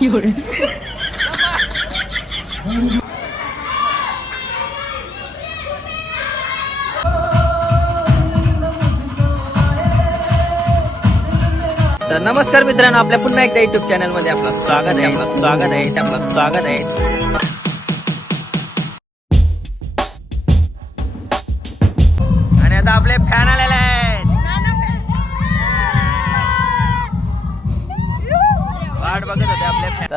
有人，तर नमस्कार मित्रांनो आपल्या पुन्हा एकदा युट्यूब चॅनलमध्ये आपलं स्वागत आहे आपलं स्वागत आहे आपलं स्वागत आहे.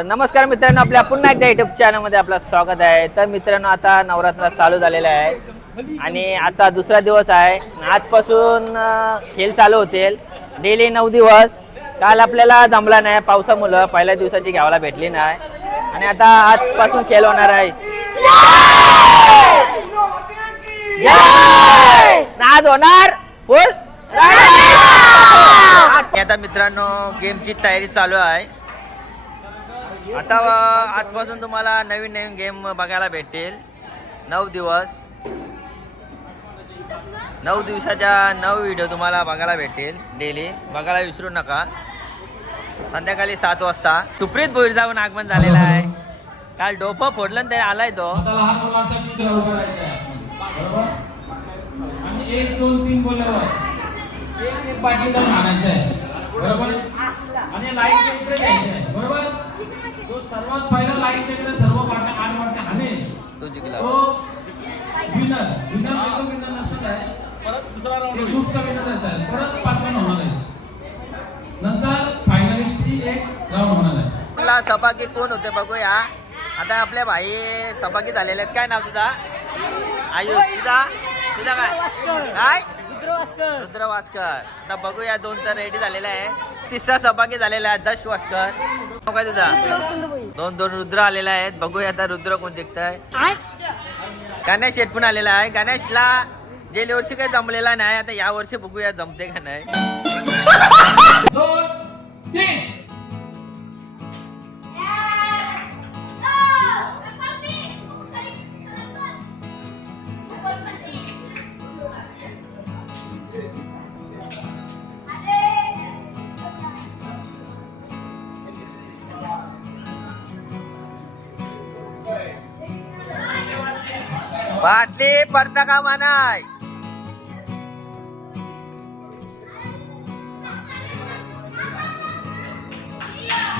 तर नमस्कार मित्रांनो आपल्या पुन्हा एकदा युट्यूब चॅनलमध्ये आपलं स्वागत आहे. तर मित्रांनो आता नवरात्र चालू झालेला आहे. आणि आजचा दुसरा दिवस आहे. आजपासून खेळ चालू होतील. डेली नऊ दिवस. काल आपल्याला जमला नाही पावसामुळं. पहिल्या दिवसाची घ्यावायला भेटली नाही. आणि आता आजपासून खेळ होणार आहे. जय! नाद होणार फुल आता मित्रांनो गेमची तयारी चालू आहे. आता आजपासून तुम्हाला नवीन नवीन गेम बघायला भेटेल नऊ दिवस. नऊ दिवसाच्या नऊ व्हिडिओ तुम्हाला बघायला भेटेल डेली बघायला विसरू नका. संध्याकाळी सात वाजता. सुप्रीत बोईर जाऊन आगमन झालेला आहे. काल डोपं फोडलं तरी आलाय तो. एक दोन तीन बरोबर? आणि लाईटच्या इकडे घ्यायचं आहे. बरोबर? तो सर्वात पहिला इकडे सर्व आठ तो जिंकला. तो विनर विनर तो विनर नसतं काय परत दुसरा राऊंड ग्रुपचा विनर आहे. परत पाच जण होणार आहे. नंतर फायनलिस्टची एक राऊंड होणार आहे. आपला सहभागी कोण होते बघूया. आता आपल्या भाई सहभागी झालेले आहेत. काय नाव तुझा? आयुष. तुझा? तुझा काय? काय? रुद्र वास्कर आता बघूया दोन तर रेडी झालेला आहे. तिसरा सहभागी झालेला आहे दश वास्कर काय तुझा? दोन दोन रुद्र आलेला आहेत. बघूया आता रुद्र कोण जिंकताय. गणेश शेट पण आलेला आहे. गणेशला गेल्या वर्षी काही जमलेला नाही. आता या वर्षी बघूया जमते का नाही. पडता कामा नाही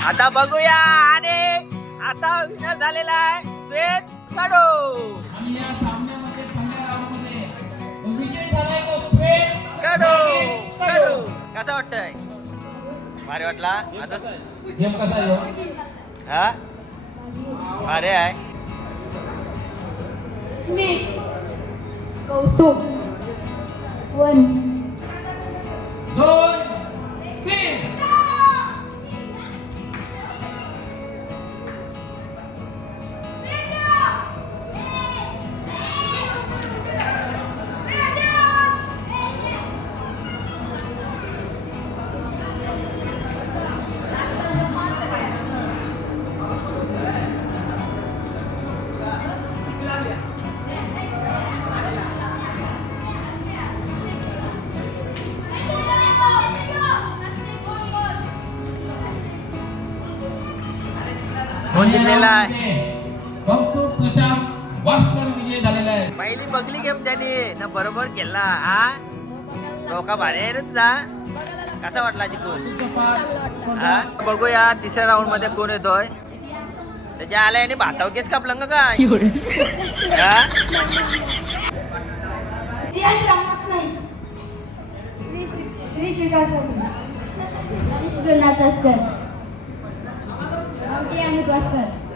आता बघूया आणि आता विनर झालेला आहे श्वेत कडो. श्वेत कडो कडो. कसा वाटतंय? भारी वाटला? हो? हा? भारी आहे. स्मिथ कौस्तुभ. वंश. दोन आहे पहिली बघली गेम त्याने. ना बरोबर केला हा. डोका भारी आहे रे तुझा. कसा वाटला जिंकून? हा? बघूया तिसऱ्या राऊंडमध्ये कोण येतोय. त्याच्या आलाय आणि भाताव केस कापलं का，हा? रियाज रमत नाही क्रिश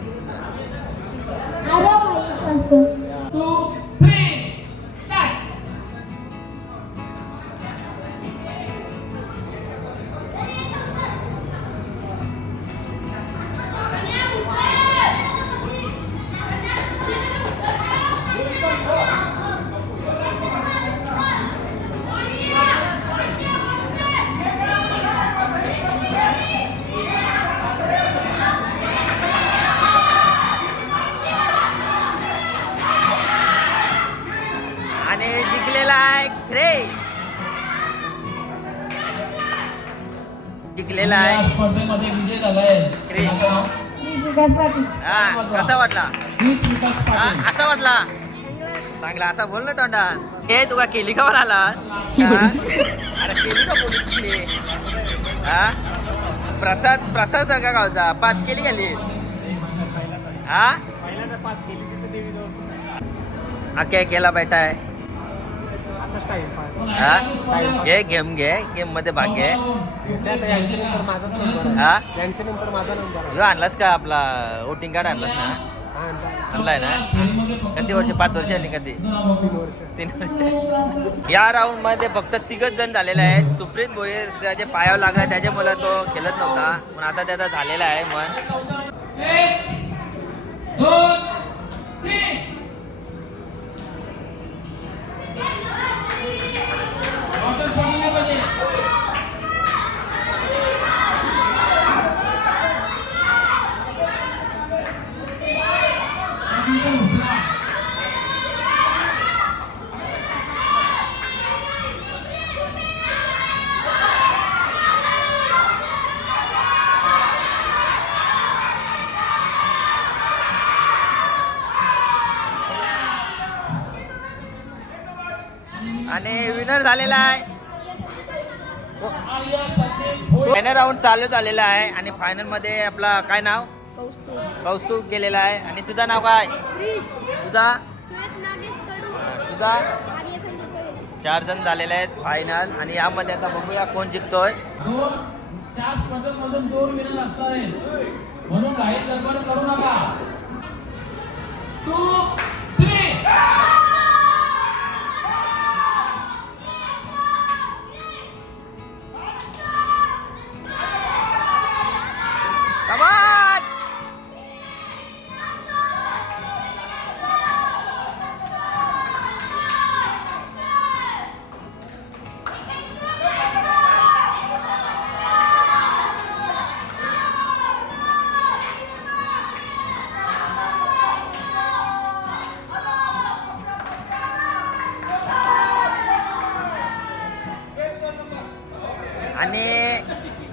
Grace. जिंकलेला आहे. स्पर्धेमध्ये कसा वाटला? हा, असा वाटला? चांगला असा बोल ना तोंडान हे तुका केली का आला अरे केली का पोलीसने हा? प्रसाद प्रसाद सारखा गावचा. पाच केली गेली हा? अख्या केला बैठा आहे. असंच टाइमपास. हा? घे गेम घे गेममध्ये भाग घे. यांच्या नंतर माझाच नंबर हा? आहे यांच्या नंतर माझा नंबर आहे. ह्यो आणलास का आपला वोटिंग कार्ड आणलास ना? हा, आणला. आणलाय ना? कधी वर्ष पाच वर्ष आली कधी? तीन वर्ष. तीन वर्ष. या राऊंडमध्ये फक्त तिघच जण झालेले आहेत. सुप्रीत भोईर त्याच्या पायावर लागला त्याच्यामुळे तो खेळत नव्हता. पण आता त्याचा झालेला आहे मन. एक दोन तीन. Yeah. फायनल राऊंड चालू झालेला आहे आणि फायनलमध्ये आपला काय नाव? कौस्तुभ. कौस्तुभ गेलेला आहे. आणि तुझं नाव काय? तुझा? तुझा? आर्य संदीप भोईर. चार जण झालेले आहेत फायनल आणि यामध्ये आता बघूया कोण जिंकतोय. म्हणून काही गडबड करू नका.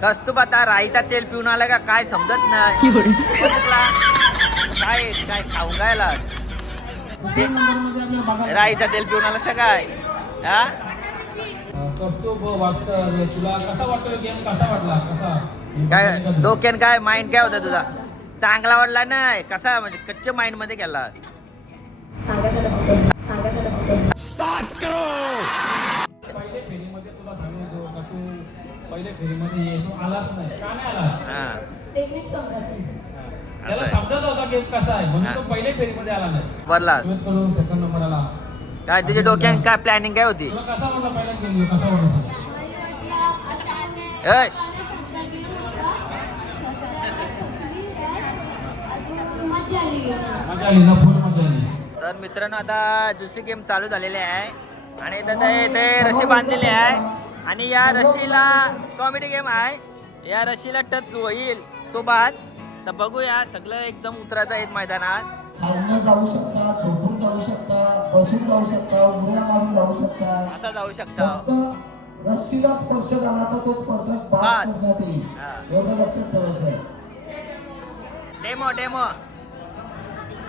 कस्तुब आता राईचा तेल पिऊन आला का काय समजत नाही? काय काय खाऊन गायला राईचा तेल पिऊन आलास का काय? हा? कौस्तुभ वाचतं तुला कसा वाटतो गेम कसा वाटला? कसा? काय डोक्यान काय माइंड काय होता तुझा? चांगला वाटला नाही. कसा म्हणजे कच्च्या माइंडमध्ये गेला सांगायचं नसतं. सांगायचं नसतं. पहिले फेरीमध्ये ये तू आलाच नाही. का नाही आलास हा. टेक्निक समजायची. त्याला असं आहे. समजत होता गेम कसा आहे? म्हणून तो हा. पहिले फेरीमध्ये आला नाही. बरला सुरुवात करून सेकंड नंबर आला काय तुझ्या डोक्यान काय प्लॅनिंग काय होती? तुला कसा वाटला पहिला गेम कसा वाटला? यश. मजा आली मजा आली ना? फुल मजा आली. तर मित्रांनो आता दुसरी गेम चालू झालेली आहे. आणि इथं ते ते रशी बांधलेली आहे. आणि या रशीला कॉमेडी गेम आहे. या रशीला टच होईल तो बाद. तर बघूया सगळं एकदम उतरायचं आहेत मैदानात. खालनं जाऊ शकता झोपून जाऊ शकता बसून जाऊ शकता उड्या मारून जाऊ शकता. असा जाऊ शकता. फक्त रस्सीला स्पर्श झाला तर तो स्पर्धक बाद बाद. करण्यात येईल. हा. एवढं लक्षात ठेवायचं आहे. डेमो डेमो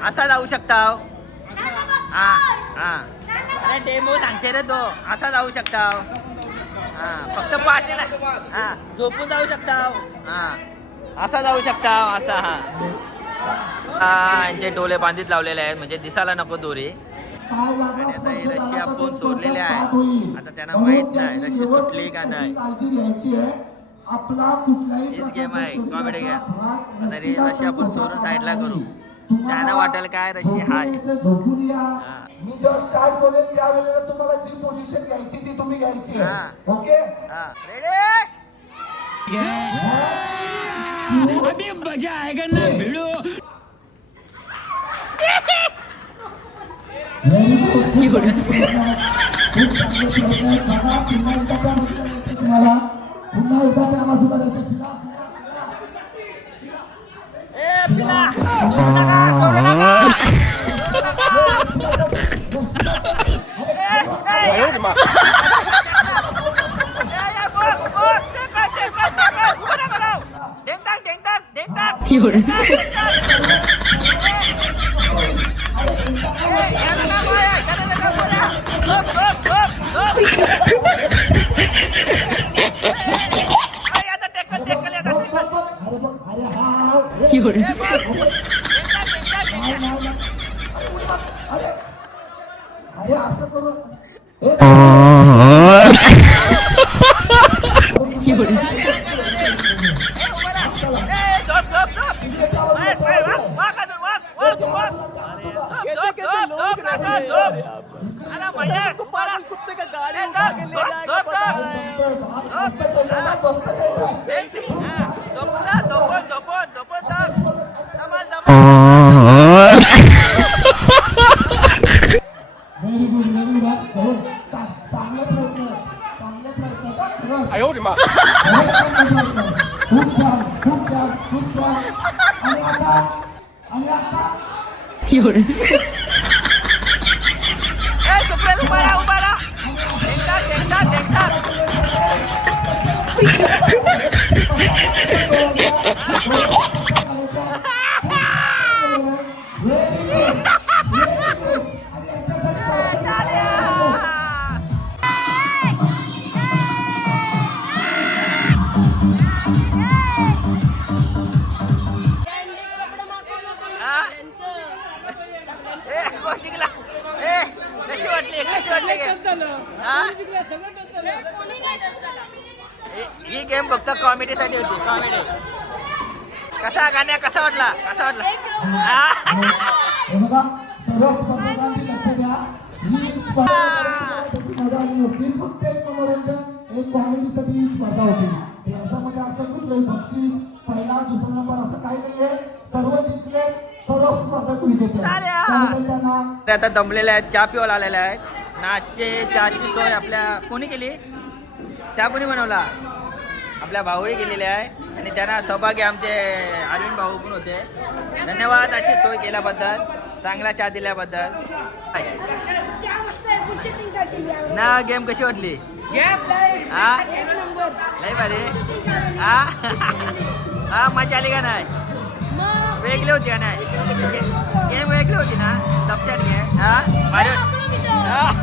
असा जाऊ शकता हा. हा अरे डेमो सांगते रे तो. असा जाऊ शकता हा फक्त पाठी ना हा झोपून जाऊ शकता हा असा जाऊ शकता असा हा हा यांचे डोले बांधित लावलेले आहेत म्हणजे दिसायला नको दोरी आणि आता ही तर आपण तो सोडलेली आहे. आता त्यांना माहीत नाही रस्सी सुटली का नाही. हीच प्रकारचा आहे, आता ही रस्सीला रस्सी आपण सोडून करणार side ला करू. नाही. त्यांना वाटेल काय रस्सी झोपून हाय. हा. मी जेव्हा स्टार्ट बोलेल त्यावेळेला तुम्हाला जी पोझिशन घ्यायची ती तुम्ही घ्यायची. हा. आहे ओके हा पुन्हा एकदा त्या बाजूला यायचं तुम्हाला पुन्हा एकदा त्या हा बघा सर्व स्पर्धकांनी लक्ष द्या. ही. स्पर्धा त्याची मजा आली नसती फक्त एक मनोरंजन एक कॉमेडीसाठी ही स्पर्धा होती. याच्यामध्ये असं कुठलंही पहिला दुसरा नंबर असं काही नाहीये. सर्व जिंकले. सर्व स्पर्धक विजेते आता दमलेले आहेत. चहा पिवायला आलेले आहेत. नाचचे चहाची सोय आपल्या कोणी केली? चहा कोणी बनवला? आपल्या भाऊही गेलेले आहे. आणि त्यांना सहभागी आमचे अरविंद भाऊ पण होते. धन्यवाद अशी सोय केल्याबद्दल. चांगला चहा दिल्याबद्दल. ना गेम कशी वाटली? हा? लय भारी. हा? हा मजा आली का नाही? वेगळी होती का नाही? गेम वेगळी होती ना? गेम हा? भारी होती. हा.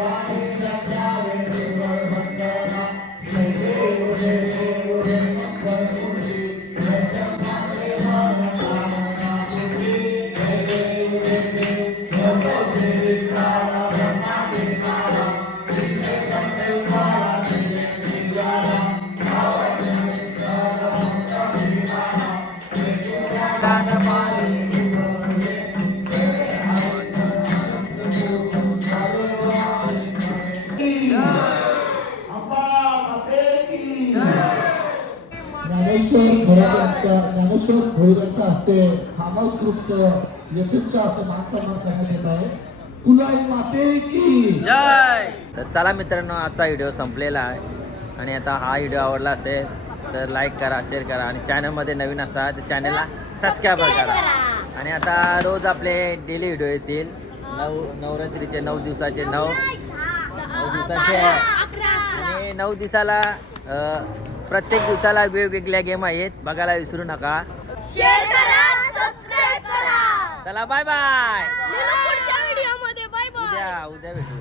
Amen. ज्ञानेश्वर ज्ञानेश्वर भोईर यांच्या हस्ते फार्म हाऊस ग्रुपचं यथेच्छ असं मान सन्मान करण्यात येत आहे. कुलाई माते की. जय! तर चला मित्रांनो आजचा व्हिडिओ संपलेला आहे. आणि आता हा व्हिडिओ आवडला असेल तर लाईक करा शेअर करा. आणि चॅनलमध्ये नवीन असा तर चॅनलला सबस्क्राईब करा. आणि आता रोज आपले डेली व्हिडिओ येतील. नऊ नवरात्रीचे नऊ दिवसाचे नऊ. दिवसाचे आणि नऊ दिवसाला प्रत्येक दिवसाला वेगवेगळ्या गेम आहेत. बघायला विसरू नका. शेअर करा सबस्क्राईब करा. चला बाय बाय उद्या उद्या भेटू.